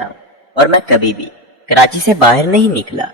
रहता हूँ और मैं कभी भी कराची से बाहर नहीं निकला।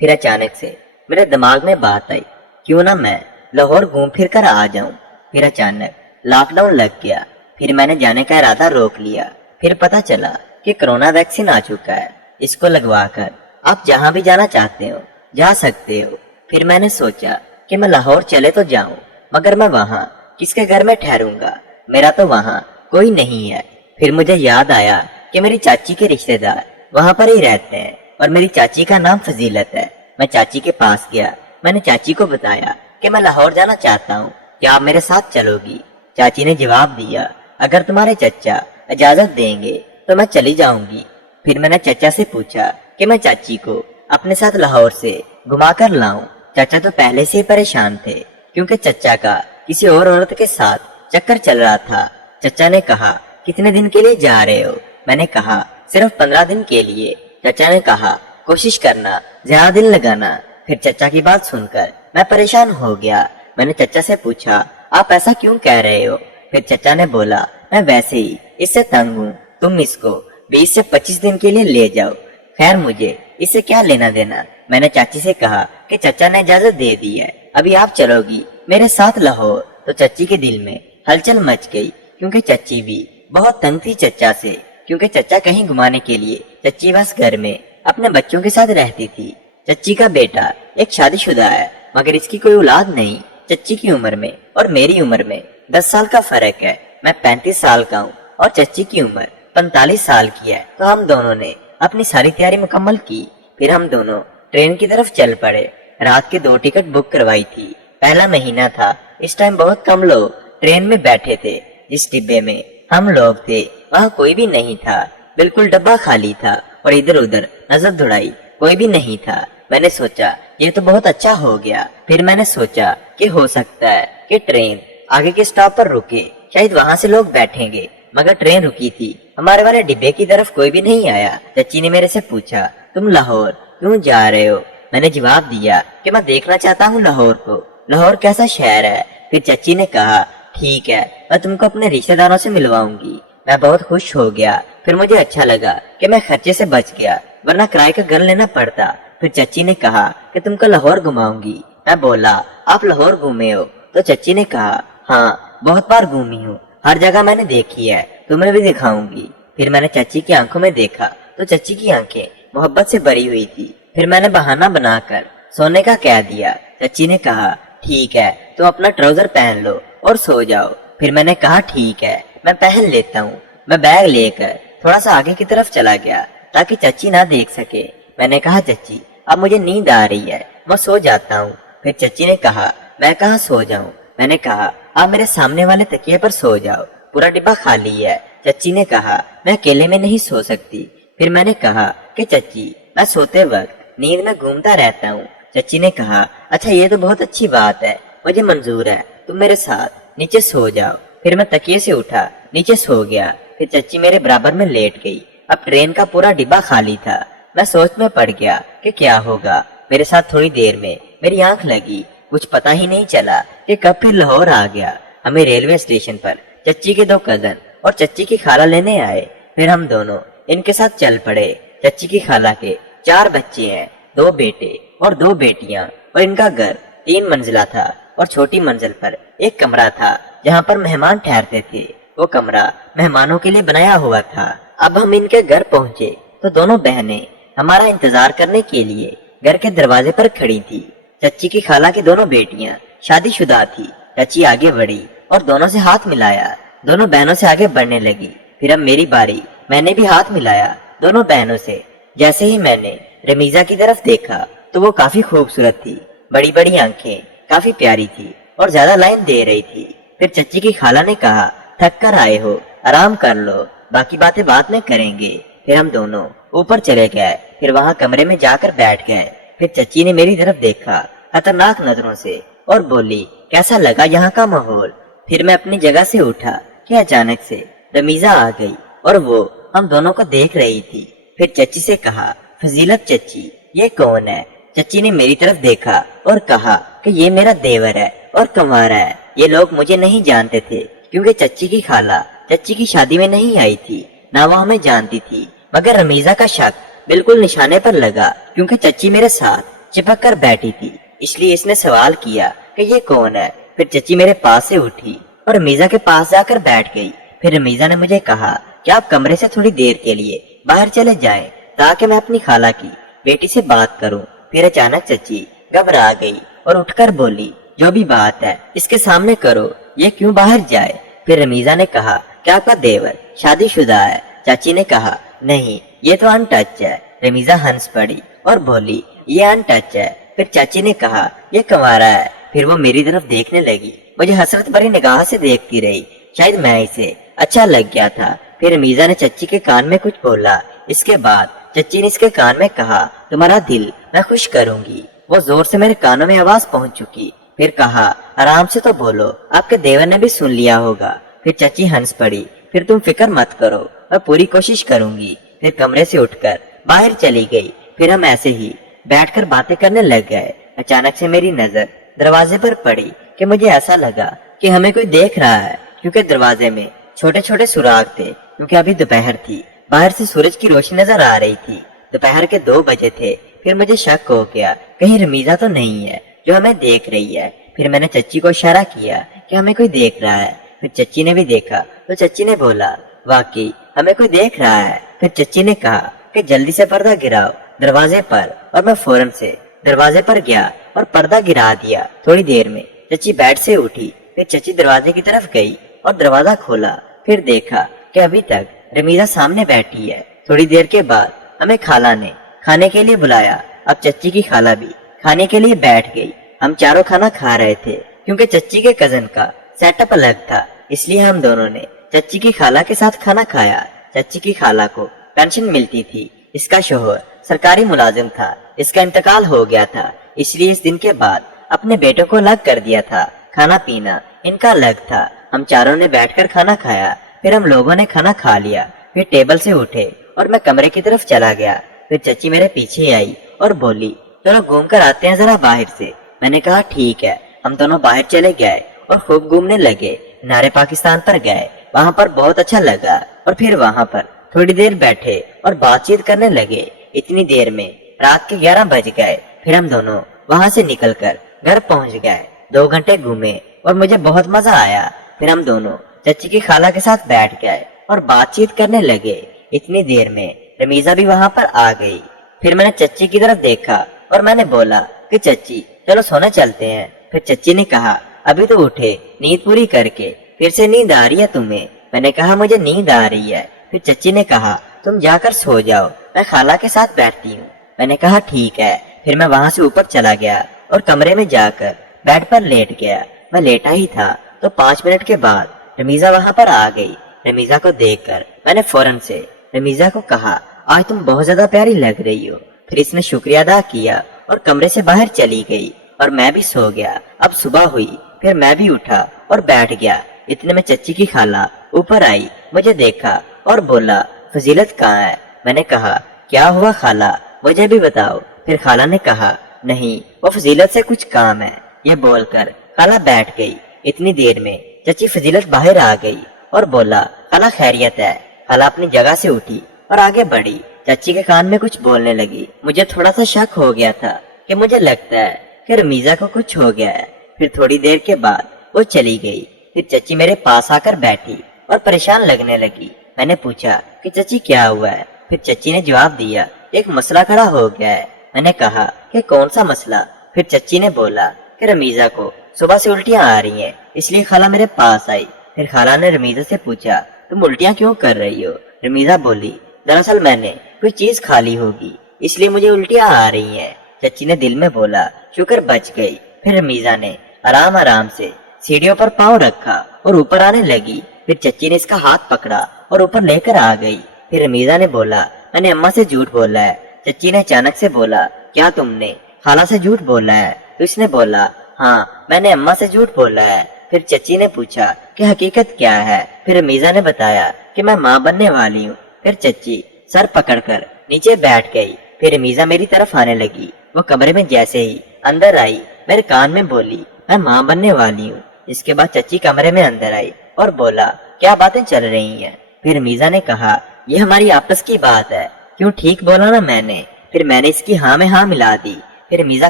फिर अचानक से मेरे दिमाग में बात आई, क्यों ना मैं लाहौर घूम फिर कर आ जाऊं। फिर अचानक लॉकडाउन लग गया। फिर मैंने जाने का इरादा रोक लिया। फिर पता चला कि कोरोना वैक्सीन आ चुका है, इसको लगवाकर आप जहां भी जाना चाहते हो जा सकते हो। फिर मैंने सोचा कि मैं लाहौर चले तो जाऊं, मगर मैं वहां किसके घर में ठहरूंगा, मेरा तो वहां कोई नहीं है। फिर मुझे याद आया कि मेरी चाची के रिश्तेदार वहां पर ही रहते हैं और मेरी चाची का नाम फजीलत है। मैं चाची के पास गया। मैंने चाची को बताया कि मैं लाहौर जाना चाहता हूँ, क्या आप मेरे साथ चलोगी? चाची ने जवाब दिया, अगर तुम्हारे चचा इजाजत देंगे तो मैं चली जाऊंगी। फिर मैंने चचा से पूछा कि मैं चाची को अपने साथ लाहौर से घुमा कर लाऊं। चाचा तो पहले से ही परेशान थे क्योंकि चचा का किसी और औरत के साथ चक्कर चल रहा था। चचा ने कहा, कितने दिन के लिए जा रहे हो? मैंने कहा, सिर्फ 15 दिन के लिए। चचा ने कहा, कोशिश करना, ज्यादा दिन लगाना। फिर चचा की बात सुनकर मैं परेशान हो गया। मैंने चचा से पूछा, आप ऐसा क्यों कह रहे हो? फिर चचा ने बोला, मैं वैसे ही इससे तंग हूँ, तुम इसको 20 से 25 दिन के लिए ले जाओ। खैर मुझे इससे क्या लेना देना। मैंने चाची से कहा कि चचा ने इजाजत दे दी है, अभी आप चलोगी मेरे साथ लाहौर? तो चच्ची के दिल में हलचल मच गई क्योंकि चच्ची भी बहुत तंग थी चचा से, क्योंकि चचा कहीं घुमाने के लिए चच्ची बस घर में अपने बच्चों के साथ रहती थी। चच्ची का बेटा एक शादीशुदा है, मगर इसकी कोई औलाद नहीं। चच्ची की उम्र में और मेरी उम्र में 10 साल का फर्क है। मैं 35 साल का हूँ और चच्ची की उम्र 45 साल की है। तो हम दोनों ने अपनी सारी तैयारी मुकम्मल की। फिर हम दोनों ट्रेन की तरफ चल पड़े। रात के 2 टिकट बुक करवाई थी। पहला महीना था, इस टाइम बहुत कम लोग ट्रेन में बैठे थे। जिस डिब्बे में हम लोग थे वहाँ कोई भी नहीं था, बिल्कुल डब्बा खाली था और इधर उधर नजर दौड़ाई, कोई भी नहीं था। मैंने सोचा ये तो बहुत अच्छा हो गया। फिर मैंने सोचा कि हो सकता है कि ट्रेन आगे के स्टॉप पर रुके, शायद वहाँ से लोग बैठेंगे, मगर ट्रेन रुकी थी। हमारे वाले डिब्बे की तरफ कोई भी नहीं आया। चच्ची ने मेरे से पूछा, तुम लाहौर क्यों जा रहे हो? मैंने जवाब दिया कि मैं देखना चाहता हूँ लाहौर को, लाहौर कैसा शहर है। फिर चच्ची ने कहा, ठीक है, मैं तुमको अपने रिश्तेदारों से मिलवाऊंगी। मैं बहुत खुश हो गया। फिर मुझे अच्छा लगा कि मैं खर्चे से बच गया, वरना किराए का घर लेना पड़ता। फिर चच्ची ने कहा कि तुमको लाहौर घुमाऊंगी। मैं बोला, आप लाहौर घूमे हो? तो चच्ची ने कहा, हाँ बहुत बार घूमी हूँ, हर जगह मैंने देखी है, तुम्हें भी दिखाऊंगी। फिर मैंने चच्ची की आंखों में देखा तो चच्ची की आंखें मोहब्बत से भरी हुई थी। फिर मैंने बहाना बनाकर सोने का कह दिया। चच्ची ने कहा, ठीक है, तुम अपना ट्राउजर पहन लो और सो जाओ। फिर मैंने कहा, ठीक है, मैं पहन लेता हूँ। मैं बैग लेकर थोड़ा सा आगे की तरफ चला गया ताकि चच्ची ना देख सके। मैंने कहा, चच्ची अब मुझे नींद आ रही है, मैं सो जाता हूँ। फिर चच्ची ने कहा, मैं कहाँ सो जाऊँ? मैंने कहा, आप मेरे सामने वाले तकिए पर सो जाओ, पूरा डिब्बा खाली है। चच्ची ने कहा, मैं अकेले में नहीं सो सकती। फिर मैंने कहा कि चच्ची मैं सोते वक्त नींद में घूमता रहता हूँ। चच्ची ने कहा, अच्छा ये तो बहुत अच्छी बात है, मुझे मंजूर है, तुम मेरे साथ नीचे सो जाओ। फिर मैं तकिए से उठा, नीचे सो गया। फिर चच्ची मेरे बराबर में लेट गई। अब ट्रेन का पूरा डिब्बा खाली था। मैं सोच में पड़ गया कि क्या होगा। मेरे साथ थोड़ी देर में मेरी आंख लगी, कुछ पता ही नहीं चला कि कब फिर लाहौर आ गया। हमें रेलवे स्टेशन पर चच्ची के 2 कजन और चच्ची की खाला लेने आए। फिर हम दोनों इनके साथ चल पड़े। चच्ची की खाला के 4 बच्चे हैं, 2 बेटे और 2 बेटियां, और इनका घर 3 मंजिला था और छोटी मंजिल पर एक कमरा था जहाँ पर मेहमान ठहरते थे। वो कमरा मेहमानों के लिए बनाया हुआ था। अब हम इनके घर पहुँचे तो दोनों बहनें हमारा इंतजार करने के लिए घर के दरवाजे पर खड़ी थी। चच्ची की खाला की दोनों बेटियां शादीशुदा थी। चच्ची आगे बढ़ी और दोनों से हाथ मिलाया। दोनों बहनों से आगे बढ़ने लगी। फिर अब मेरी बारी, मैंने भी हाथ मिलाया दोनों बहनों से। जैसे ही मैंने रमीजा की तरफ देखा तो वो काफी खूबसूरत थी, बड़ी बड़ी आंखें, काफी प्यारी थी और ज्यादा लाइन दे रही थी। फिर चच्ची की खाला ने कहा, थक कर आए हो, आराम कर लो, बाकी बातें बाद में करेंगे। फिर हम दोनों ऊपर चले गए। फिर वहाँ कमरे में जाकर बैठ गए। फिर चच्ची ने मेरी तरफ देखा खतरनाक नजरों से और बोली, कैसा लगा यहाँ का माहौल? फिर मैं अपनी जगह से उठा कि अचानक से रमीजा आ गई और वो हम दोनों को देख रही थी। फिर चच्ची से कहा, फजीलत चच्ची ये कौन है? चच्ची ने मेरी तरफ देखा और कहा कि ये मेरा देवर है और कंवारा है। ये लोग मुझे नहीं जानते थे क्योंकि चच्ची की खाला चच्ची की शादी में नहीं आई थी, ना वो हमें जानती थी, मगर रमीजा का शक बिल्कुल निशाने पर लगा, क्योंकि चच्ची मेरे साथ चिपक कर बैठी थी। इसलिए इसने सवाल किया कि ये कौन है। फिर चच्ची मेरे पास से उठी और रमीजा के पास जाकर बैठ गई। फिर रमीजा ने मुझे कहा कि आप कमरे से थोड़ी देर के लिए बाहर चले जाएं, ताकि मैं अपनी खाला की बेटी से बात करूं। फिर अचानक चच्ची घबरा गई और उठकर बोली, जो भी बात है इसके सामने करो, ये क्यों बाहर जाए। फिर रमीजा ने कहा कि आपका देवर शादीशुदा है। चाची ने कहा, नहीं, ये तो अनटच है। रमीजा हंस पड़ी और बोली, ये अनटच है। फिर चाची ने कहा, ये कंवारा है। फिर वो मेरी तरफ देखने लगी, मुझे हसरत भरी निगाह से देखती रही। शायद मैं इसे अच्छा लग गया था। फिर रमीजा ने चच्ची के कान में कुछ बोला। इसके बाद चच्ची ने इसके कान में कहा, तुम्हारा दिल मैं खुश करूंगी। वो जोर से मेरे कानों में आवाज पहुंच चुकी। फिर कहा, आराम से तो बोलो, आपके देवर ने भी सुन लिया होगा। फिर चच्ची हंस पड़ी। फिर तुम फिक्र मत करो, मैं पूरी कोशिश करूंगी। फिर कमरे से उठकर बाहर चली गई। फिर हम ऐसे ही बैठकर बातें करने लग गए। अचानक से मेरी नजर दरवाजे पर पड़ी कि मुझे ऐसा लगा कि हमें कोई देख रहा है, क्योंकि दरवाजे में छोटे छोटे सुराग थे। क्योंकि अभी दोपहर थी, बाहर से सूरज की रोशनी नजर आ रही थी। दोपहर के 2 बजे थे। फिर मुझे शक हो गया, कहीं रमीजा तो नहीं है जो हमें देख रही है। फिर मैंने चच्ची को इशारा किया कि हमें कोई देख रहा है। फिर चच्ची ने भी देखा तो चच्ची ने बोला, वाकई हमें कोई देख रहा है। फिर चच्ची ने कहा कि जल्दी से पर्दा गिराओ दरवाजे पर, और मैं फौरन से दरवाजे पर गया और पर्दा गिरा दिया। थोड़ी देर में चच्ची बेड से उठी। फिर चच्ची दरवाजे की तरफ गई और दरवाजा खोला। फिर देखा कि अभी तक रमीजा सामने बैठी है। थोड़ी देर के बाद हमें खाला ने खाने के लिए बुलाया। अब चच्ची की खाला भी खाने के लिए बैठ गई। हम चारों खाना खा रहे थे। क्योंकि चच्ची के कजन का सेटअप अलग था, इसलिए हम दोनों ने चच्ची की खाला के साथ खाना खाया। चच्ची की खाला को पेंशन मिलती थी। इसका शोहर सरकारी मुलाजिम था, इसका इंतकाल हो गया था, इसलिए इस दिन के बाद अपने बेटों को अलग कर दिया था। खाना पीना इनका अलग था। हम चारों ने बैठकर खाना खाया। फिर हम लोगों ने खाना खा लिया। फिर टेबल से उठे और मैं कमरे की तरफ चला गया। फिर चच्ची मेरे पीछे आई और बोली, चलो घूम कर आते हैं जरा बाहर से। मैंने कहा, ठीक है। हम दोनों बाहर चले गए और खूब घूमने लगे। नारे पाकिस्तान पर गए, वहाँ पर बहुत अच्छा लगा। और फिर वहाँ पर थोड़ी देर बैठे और बातचीत करने लगे। इतनी देर में रात के 11 बज गए। फिर हम दोनों वहाँ से निकलकर घर पहुँच गए। 2 घंटे घूमे और मुझे बहुत मजा आया। फिर हम दोनों चच्ची की खाला के साथ बैठ गए और बातचीत करने लगे। इतनी देर में रमीजा भी वहाँ पर आ गई। फिर मैंने चच्ची की तरफ देखा और मैंने बोला कि चच्ची चलो सोने चलते हैं। फिर चच्ची ने कहा, अभी तो उठे, नींद पूरी करके फिर से नींद आ रही है तुम्हें। मैंने कहा, मुझे नींद आ रही है। फिर चच्ची ने कहा, तुम जाकर सो जाओ, मैं खाला के साथ बैठती हूँ। मैंने कहा, ठीक है। फिर मैं वहाँ से ऊपर चला गया और कमरे में जाकर बेड पर लेट गया। मैं लेटा ही था तो 5 मिनट के बाद रमीजा वहाँ पर आ गई। रमीजा को देखकर मैंने फौरन से रमीजा को कहा, आज तुम बहुत ज्यादा प्यारी लग रही हो। फिर इसने शुक्रिया अदा किया और कमरे से बाहर चली गई और मैं भी सो गया। अब सुबह हुई, फिर मैं भी उठा और बैठ गया। इतने में चच्ची की खाला ऊपर आई, मुझे देखा और बोला, फजीलत कहाँ है। मैंने कहा, क्या हुआ खाला, मुझे भी बताओ। फिर खाला ने कहा, नहीं, वो फजीलत से कुछ काम है। ये बोलकर खाला बैठ गई। इतनी देर में चच्ची फजीलत बाहर आ गई और बोला, खाला खैरियत है। खाला अपनी जगह से उठी और आगे बढ़ी। चच्ची के कान में कुछ बोलने लगी। मुझे थोड़ा सा शक हो गया था कि मुझे लगता है कि रमीजा को कुछ हो गया है। फिर थोड़ी देर के बाद वो चली गई। फिर चच्ची मेरे पास आकर बैठी और परेशान लगने लगी। मैंने पूछा कि चच्ची क्या हुआ है। फिर चच्ची ने जवाब दिया, एक मसला खड़ा हो गया है। मैंने कहा कि कौन सा मसला। फिर चच्ची ने बोला कि रमीजा को सुबह से उल्टियां आ रही हैं, इसलिए खाला मेरे पास आई। फिर खाला ने रमीजा से पूछा, तुम उल्टियां क्यों कर रही हो। रमीजा बोली, दरअसल मैंने कोई चीज खा ली होगी, इसलिए मुझे उल्टियां आ रही हैं। चच्ची ने दिल में बोला, शुक्र बच गई। फिर रमीजा ने आराम आराम से सीढ़ियों पर पाँव रखा और ऊपर आने लगी। फिर चच्ची ने इसका हाथ पकड़ा और ऊपर लेकर आ गई। फिर रमीजा ने बोला, मैंने अम्मा से झूठ बोला है। चच्ची ने अचानक से बोला, क्या तुमने खाला से झूठ बोला है। तो इसने बोला, हाँ, मैंने अम्मा से झूठ बोला है। फिर चच्ची ने पूछा कि हकीकत क्या है। फिर रमीजा ने बताया कि मैं माँ बनने वाली हूँ। फिर चच्ची सर पकड़कर नीचे बैठ गई। फिर रमीजा मेरी तरफ आने लगी। वो कमरे में जैसे ही अंदर आई, मेरे कान में बोली, मैं माँ बनने वाली हूँ। इसके बाद चच्ची कमरे में अंदर आई और बोला, क्या बातें चल रही हैं। फिर रमीजा ने कहा, یہ ہماری آپس کی بات ہے، کیوں ٹھیک بولا نا میں نے۔ پھر میں نے اس کی ہاں میں ہاں ملا دی۔ پھر رمیزہ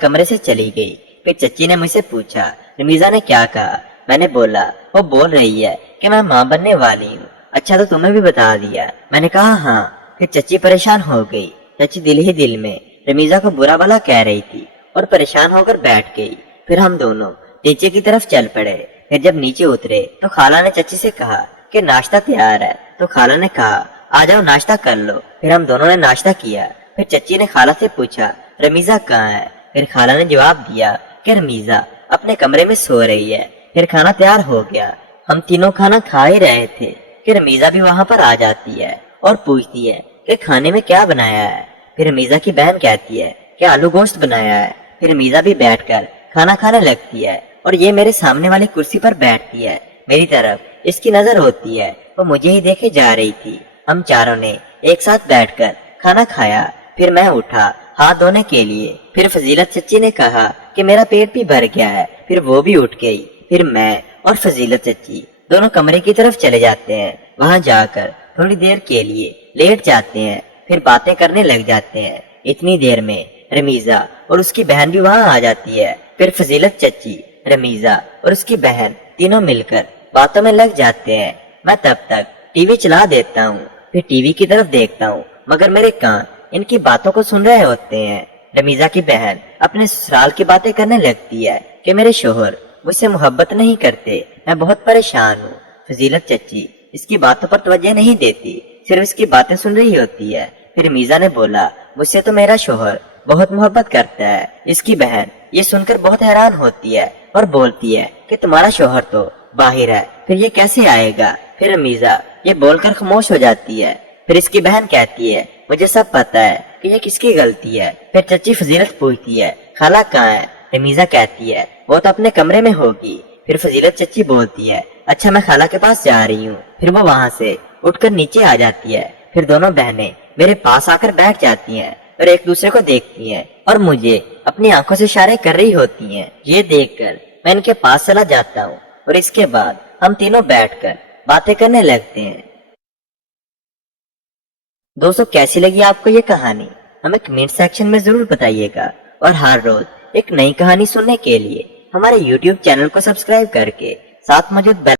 کمرے سے چلی گئی۔ پھر چچی نے مجھ سے پوچھا رمیزہ نے کیا کہا۔ میں نے بولا وہ بول رہی ہے کہ میں ماں بننے والی ہوں۔ اچھا تو تمہیں بھی بتا دیا؟ میں نے کہا ہاں۔ پھر چچی پریشان ہو گئی۔ چچی دل ہی دل میں رمیزہ کو برا بھلا کہہ رہی تھی اور پریشان ہو کر بیٹھ گئی۔ پھر ہم دونوں نیچے کی طرف چل پڑے۔ پھر جب نیچے اترے تو خالہ نے چچی سے کہا کہ ناشتہ تیار ہے، تو خالہ نے کہا آ جاؤ ناشتہ کر لو۔ پھر ہم دونوں نے ناشتہ کیا۔ پھر چچی نے خالہ سے پوچھا رمیزہ کہاں ہے؟ پھر خالہ نے جواب دیا کہ رمیزہ اپنے کمرے میں سو رہی ہے۔ پھر کھانا تیار ہو گیا۔ ہم تینوں کھانا کھا ہی رہے تھے کہ رمیزہ بھی وہاں پر آ جاتی ہے اور پوچھتی ہے کہ کھانے میں کیا بنایا ہے۔ پھر رمیزہ کی بہن کہتی ہے کہ آلو گوشت بنایا ہے۔ پھر رمیزہ بھی بیٹھ کر کھانا کھانے لگتی ہے اور یہ میرے سامنے والی کرسی پر بیٹھتی ہے۔ میری طرف اس کی نظر ہوتی ہے، وہ مجھے ہی دیکھے جا رہی تھی۔ ہم چاروں نے ایک ساتھ بیٹھ کر کھانا کھایا۔ پھر میں اٹھا ہاتھ دھونے کے لیے۔ پھر فضیلت چچی نے کہا کہ میرا پیٹ بھی بھر گیا ہے۔ پھر وہ بھی اٹھ گئی۔ پھر میں اور فضیلت چچی دونوں کمرے کی طرف چلے جاتے ہیں۔ وہاں جا کر تھوڑی دیر کے لیے لیٹ جاتے ہیں، پھر باتیں کرنے لگ جاتے ہیں۔ اتنی دیر میں رمیزہ اور اس کی بہن بھی وہاں آ جاتی ہے۔ پھر فضیلت چچی، رمیزہ اور اس کی بہن تینوں مل کر باتوں میں لگ جاتے ہیں۔ میں تب تک ٹی وی چلا دیتا ہوں۔ پھر ٹی وی کی طرف دیکھتا ہوں مگر میرے کان ان کی باتوں کو سن رہے ہوتے ہیں۔ رمیزہ کی بہن اپنے سسرال کی باتیں کرنے لگتی ہے کہ میرے شوہر مجھ سے محبت نہیں کرتے، میں بہت پریشان ہوں۔ فضیلت چچی اس کی باتوں پر توجہ نہیں دیتی، صرف اس کی باتیں سن رہی ہوتی ہے۔ پھر رمیزہ نے بولا مجھ سے تو میرا شوہر بہت محبت کرتا ہے۔ اس کی بہن یہ سن کر بہت حیران ہوتی ہے اور بولتی ہے کہ تمہارا شوہر تو باہر ہے، پھر یہ کیسے آئے گا؟ پھر رمیزہ یہ بول کر خاموش ہو جاتی ہے۔ پھر اس کی بہن کہتی ہے مجھے سب پتا ہے کہ یہ کس کی غلطی ہے۔ پھر چچی فضیلت پوچھتی ہے خالہ کہاں ہے؟ رمیزہ کہتی ہے وہ تو اپنے کمرے میں ہوگی۔ پھر فضیلت چچی بولتی ہے اچھا میں خالہ کے پاس جا رہی ہوں۔ پھر وہ وہاں سے اٹھ کر نیچے آ جاتی ہے۔ پھر دونوں بہنیں میرے پاس آ کر بیٹھ جاتی ہیں اور ایک دوسرے کو دیکھتی ہیں اور مجھے اپنی آنکھوں سے اشارے کر رہی ہوتی ہیں۔ یہ دیکھ کر میں ان کے پاس چلا جاتا ہوں اور اس کے بعد ہم تینوں بیٹھ کر باتیں کرنے لگتے ہیں۔ دوستو کیسی لگی آپ کو یہ کہانی؟ ہمیں کمنٹ سیکشن میں ضرور بتائیے گا، اور ہر روز ایک نئی کہانی سننے کے لیے ہمارے YouTube چینل کو سبسکرائب کر کے ساتھ موجود بیل